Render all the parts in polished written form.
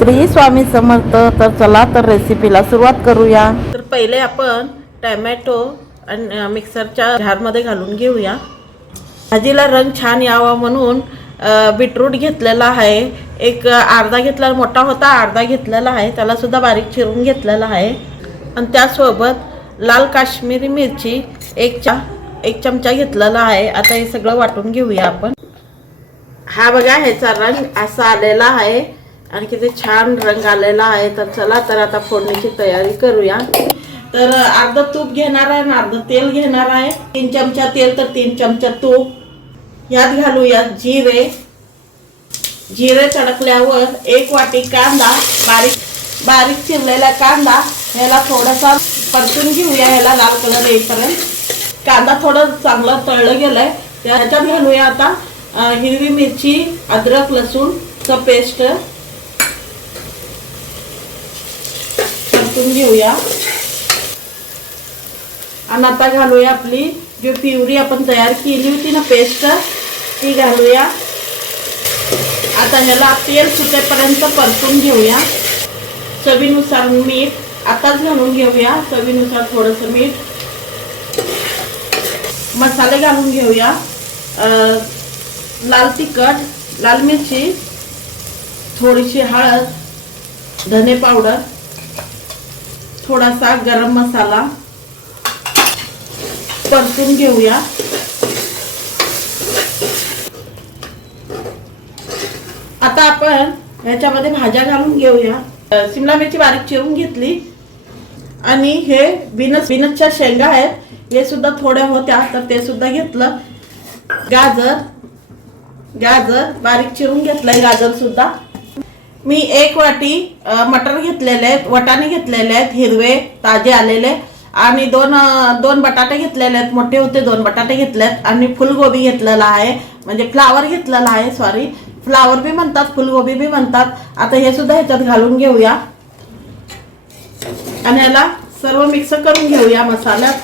श्री स्वामी समर्थ। तर चला तर रेसिपीला सुरुवात करूया। तर पहिले आपण टोमॅटो आणि मिक्सरच्या जारमध्ये घालून घेऊया। भाजीला रंग छान यावा म्हणून बीटरूट घेतलेला आहे, एक अर्धा घेतला, मोठा होता अर्धा घेतलेला आहे, त्याला सुद्धा बारीक चिरून घेतलेला आहे। आणि त्यासोबत लाल काश्मीरी मिरची एक चमचा घेतलेला आहे। आता हे सगळं वाटून घेऊया आपण। हा बघा ह्याचा रंग असा आलेला आहे आणि किती छान रंग आलेला आहे। तर चला तर आता फोडणीची तयारी करूया। तर अर्धा तूप घेणार आहे आणि अर्धा तेल घेणार आहे। 3 चमचा तेल तर 3 चमचा तूप। यात घालूया जिरे। जिरे तडकल्यावर 1 वाटी कांदा, बारीक चिरलेला कांदा, याला थोडासा परतून घेऊया, याला लाल कलर येईपर्यंत। कांदा थोडं चांगला तळलं गेलाय, त्याच्यात घालूया आता हिरवी मिरची, अद्रक लसूण चा पेस्ट परतून घेऊया। आणि आता घालूया आपली जी प्युरी आपण तयार केली होती ना, पेस्ट, ती घालूया। आता ह्याला तेल सुटेपर्यंत परतून घेऊया। चवीनुसार मीठ आताच घालून घेऊया, चवीनुसार थोडंसं मीठ। मसाले घालून घेऊया, लाल तिखट, लाल मिरची, थोडीशी हळद, धने पावडर, थोडासा गरम मसाला परतून घेऊया। आता आपण ह्याच्यामध्ये भाज्या घालून घेऊया। शिमला मिरची बारीक चिरून घेतली आणि हे बीनसच्या शेंगा आहेत, हे सुद्धा थोड्या होत्या तर ते सुद्धा घेतलं। गाजर बारीक चिरून घेतलंय, गाजर सुद्धा। मी 1 वाटी मटर घेतलेले आहेत, वटाणे घेतलेले आहेत हिरवे ताजे आलेले, आणि दोन बटाटे घेतलेले आहेत, मोठे होते 2 बटाटे घेतलेत, आणि फुलगोबी घेतलेला आहे, म्हणजे फ्लावर घेतलेला आहे, सॉरी फ्लावर बी म्हणतात, फुलगोबी बी म्हणतात। आता हे सुद्धा ह्याच्यात घालून घेऊया आणि याला सर्व मिक्स करून घेऊया मसाल्यात।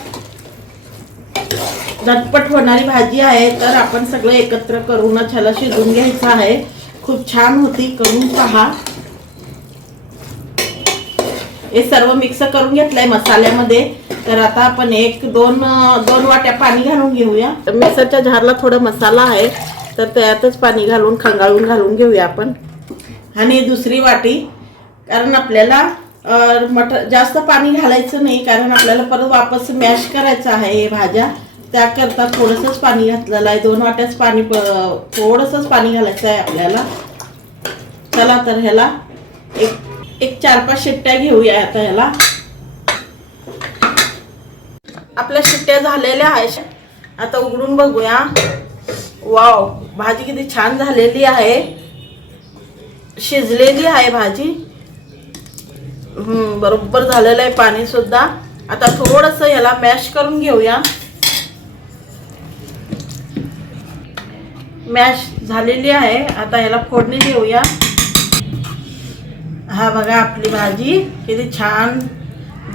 झटपट होणारी भाजी आहे, तर आपण सगळं एकत्र करूनच ह्याला शिजवून घ्यायचं आहे। खूप छान होती, करून पहा। हे सर्व मिक्स करून घेतलंय मसाल्यामध्ये। तर आता आपण 2 वाट्या पाणी घालून घेऊया। मिक्सरच्या जारला थोडा मसाला आहे, तर त्यातच पाणी घालून खंगाळून घालून घेऊया आपण। आणि दुसरी वाटी, कारण आपल्याला जास्त पाणी घालायचं नाही, कारण आपल्याला परत वापस मॅश करायचं आहे हे भाज्या, त्याकरता थोडंसंच पाणी घातलेलं आहे। 2 वाट्याच पाणी, थोडंसंच पाणी घालायचं आहे आपल्याला। चला तर ह्याला एक 4-5 शिट्ट्या घेऊया आता ह्याला। आपल्या शिट्ट्या झालेल्या आहेत, आता उघडून बघूया। वाव, भाजी किती छान झालेली आहे, शिजलेली आहे भाजी, बरोबर झालेलं आहे पाणी सुद्धा। आता थोडंसं ह्याला मॅश करून घेऊया। मॅश झालेली आहे, आता ह्याला फोडणी देऊया। हा बघा आपली भाजी किती छान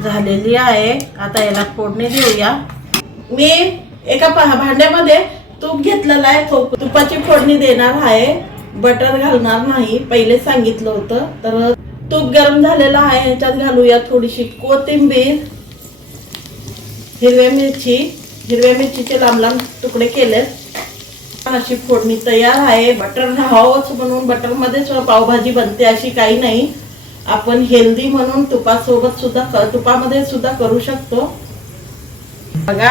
झालेली आहे। आता ह्याला फोडणी देऊया। मी एका भांड्यामध्ये तूप घेतलेलं आहे, तुपाची फोडणी देणार आहे, बटर घालणार नाही, पहिले सांगितलं होतं। तर तूप गरम झालेलं आहे, ह्याच्यात घालूया थोडीशी कोथिंबीर, हिरव्या मिरचीचे लांब तुकडे केलेत। अशी फोडणी तयार आहे। बटर हवंच म्हणून बटरमध्येच पावभाजी बनते अशी काही नाही, आपण हेल्दी म्हणून तुपामध्ये सुद्धा करू शकतो। बघा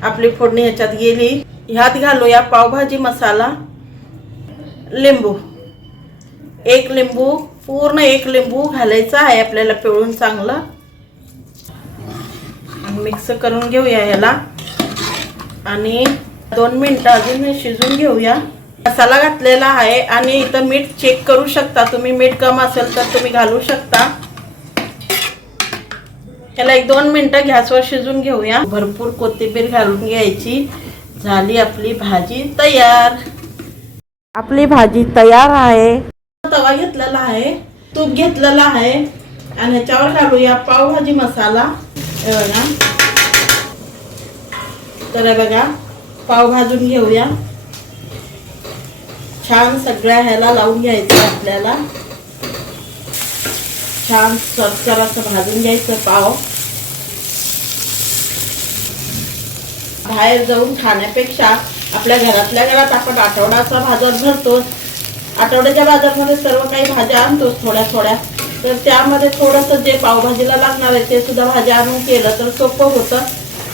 आपली फोडणी ह्याच्यात गेली। ह्यात घालूया पावभाजी मसाला, लिंबू, 1 लिंबू, पूर्ण 1 लिंबू घालायचा आहे आपल्याला पिळून चांगलं। मिक्स करून घेऊया ह्याला आणि 2 मिनिटं अजून शिजून घेऊया। मसाला घातलेला आहे आणि इथं मीठ चेक करू शकता तुम्ही, मीठ कम असेल तर तुम्ही घालू शकता। याला 1-2 मिनिटं गॅसवर शिजून घेऊया। भरपूर कोथिंबीर घालून घ्यायची। झाली आपली भाजी तयार। आपली भाजी तयार आहे। तवा घेतलेला आहे, तूप घेतलेला आहे, आणि ह्याच्यावर घालूया पावभाजी मसाला। तर बघा पाव भाजून घेऊया, छान सगळ्या ह्याला लावून घ्यायचं आपल्याला। छान चरचर असं भाजून घ्यायचं पाव. बाहेर जाऊन खाण्यापेक्षा आपल्या घरातल्या घरात आपण आठवड्याचा बाजार भरतो. आठवड्याच्या बाजारमध्ये सर्व काही भाज्या आणतोच थोड्या थोड्या. तर त्यामध्ये थोडंसं जे पावभाजीला लागणार आहे ते सुद्धा भाज्या आणून केलं तर सोपं होतं.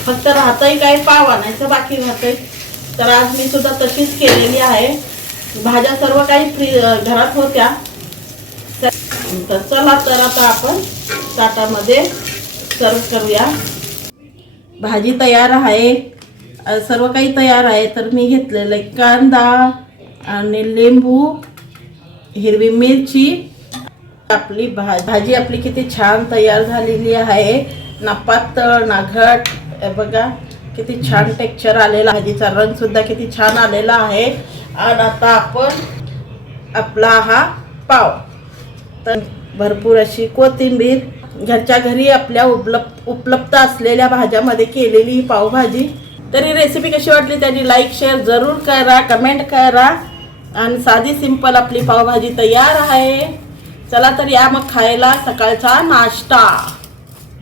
फक्त राहतंही काही पाव आणायचं बाकी राहतंय. तर आज मी सुद्धा तशीच केलेली आहे. भाज्या सर्व काही घरात होत्या. तर चला तर आता आपण ताटामध्ये सर्व करूया. भाजी तयार आहे, सर्व काही तयार आहे. तर मी घेतलेलं आहे कांदा आणि लिंबू, हिरवी मिरची. आपली भाजी आपली किती छान तयार झालेली आहे. ना पातळ ना घट. बघा किती छान टेक्स्चर आलेला. भाजीचा रंग सुद्धा किती छान आलेला आहे. आणि आता आपण आपला हा पाव, तर भरपूर अशी कोथिंबीर, घरच्या घरी आपल्या उपलब्ध असलेल्या भाज्यामध्ये केलेली ही पावभाजी. तरी रेसिपी कशी वाटली त्याची लाईक शेअर जरूर करा, कमेंट करा. आणि साधी सिंपल आपली पावभाजी तयार आहे. चला तर या मग खायला सकाळचा नाश्ता.